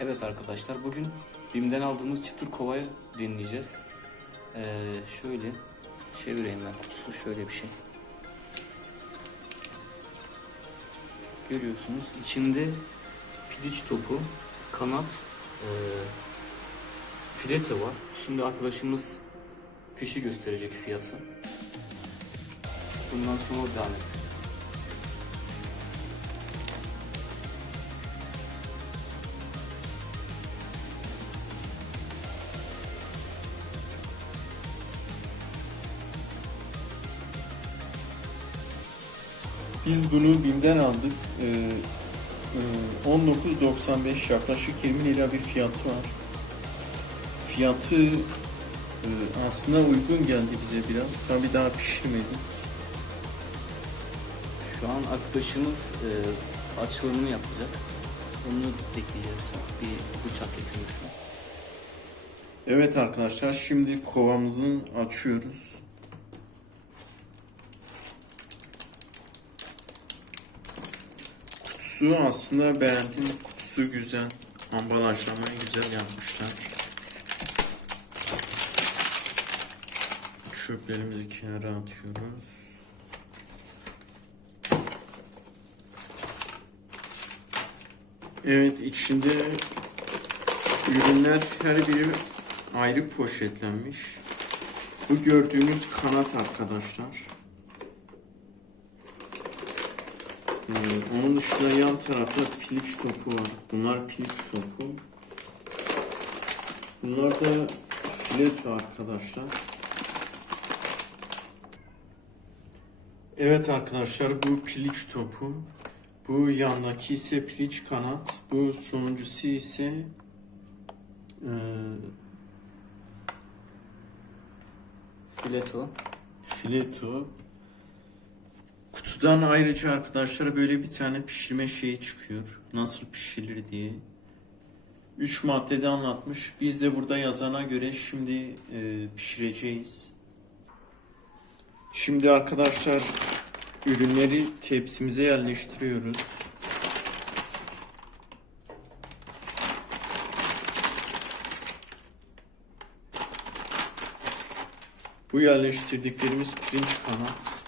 Evet arkadaşlar bugün BİM'den aldığımız çıtır kovayı dinleyeceğiz. Ee, şöyle çevireyim ben kutusu şöyle bir şey. Görüyorsunuz içinde piliç topu, kanat, ee, filete var. Şimdi arkadaşımız fişi gösterecek fiyatı. Bundan sonra devam etsin. Biz bunu BİM'den aldık. Ee, e, 19.95 yaklaşık 20 lira bir fiyatı var. Fiyatı e, aslında uygun geldi bize biraz. Tabii daha pişirmedik. Şu an arkadaşımız e, açılımını yapacak. Onu bekleyeceğiz. Bir bıçak getirmesini. Evet arkadaşlar şimdi kovamızı açıyoruz. Kutusu aslında beğendim. Kutusu güzel. Ambalajlamayı güzel yapmışlar. Çöplerimizi kenara atıyoruz. Evet içinde ürünler her biri ayrı poşetlenmiş. Bu gördüğünüz kanat arkadaşlar. Ee, onun dışında yan tarafta piliç topu var. Bunlar piliç topu. Bunlar da fileto arkadaşlar. Evet arkadaşlar bu piliç topu. Bu yandaki ise piliç kanat. Bu sonuncusu ise eee Fileto. fileto. Kutudan ayrıca arkadaşlar böyle bir tane pişirme şeyi çıkıyor. Nasıl pişirilir diye. 3 maddede anlatmış. Biz de burada yazana göre şimdi e, pişireceğiz. Şimdi arkadaşlar ürünleri tepsimize yerleştiriyoruz. Bu yerleştirdiklerimiz pirinç kanat.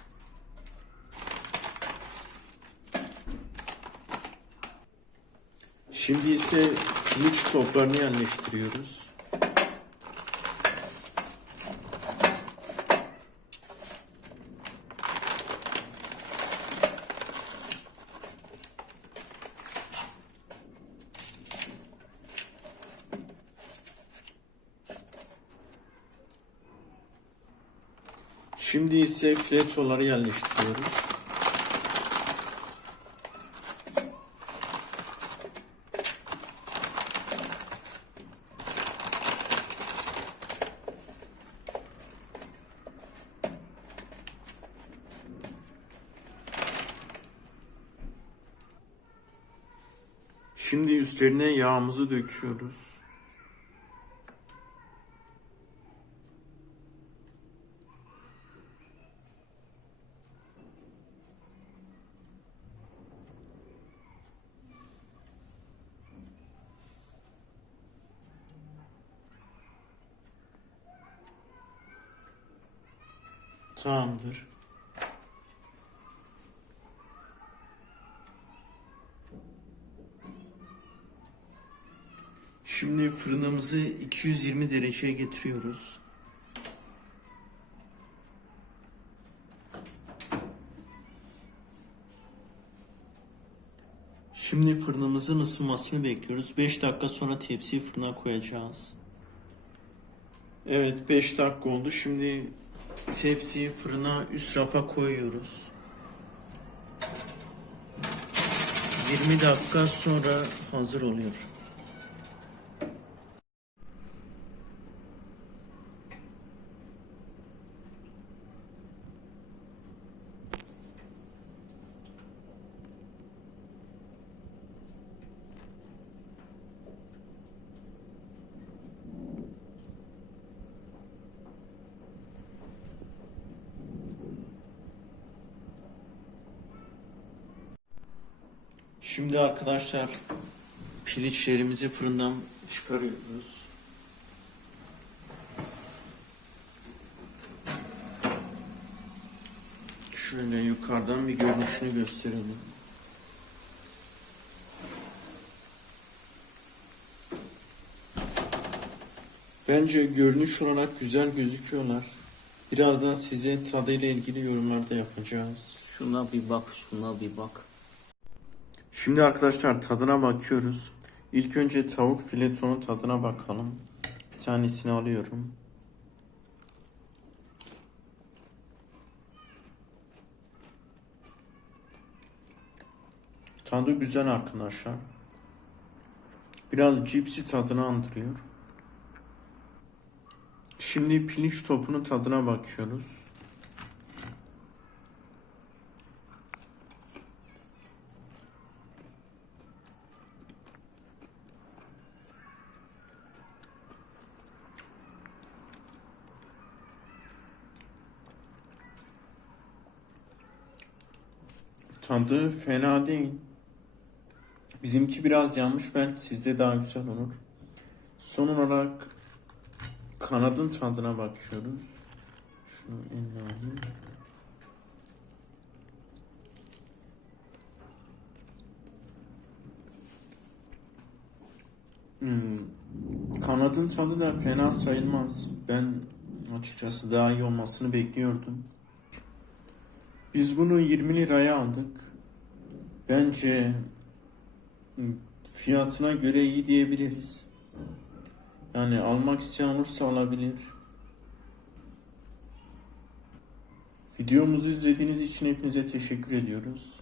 Şimdi ise piliç toplarını yerleştiriyoruz. Şimdi ise filetoları yerleştiriyoruz. Şimdi üstlerine yağımızı döküyoruz. Tamamdır. Şimdi fırınımızı 220 dereceye getiriyoruz. Şimdi fırınımızın ısınmasını bekliyoruz. 5 dakika sonra tepsiyi fırına koyacağız. Evet 5 dakika oldu. Şimdi tepsiyi fırına üst rafa koyuyoruz. 20 dakika sonra hazır oluyor. Şimdi arkadaşlar piliçlerimizi fırından çıkarıyoruz. Şöyle yukarıdan bir görünüşünü gösterelim. Bence görünüş olarak güzel gözüküyorlar. Birazdan size tadıyla ilgili yorumlar da yapacağız. Şuna bir bak, şuna bir bak. Şimdi arkadaşlar tadına bakıyoruz. İlk önce tavuk filetonun tadına bakalım. Bir tanesini alıyorum. Tadı güzel arkadaşlar. Biraz cipsi tadını andırıyor. Şimdi pirinç topunun tadına bakıyoruz. Tadı fena değil. Bizimki biraz yanmış. Belki sizde daha güzel olur. Son olarak kanadın tadına bakıyoruz. Şunu eline alayım. Hmm, Kanadın tadı da fena sayılmaz. Ben açıkçası daha iyi olmasını bekliyordum. Biz bunu 20 liraya aldık. Bence fiyatına göre iyi diyebiliriz. Yani almak isteyen olursa alabilir. Videomuzu izlediğiniz için hepinize teşekkür ediyoruz.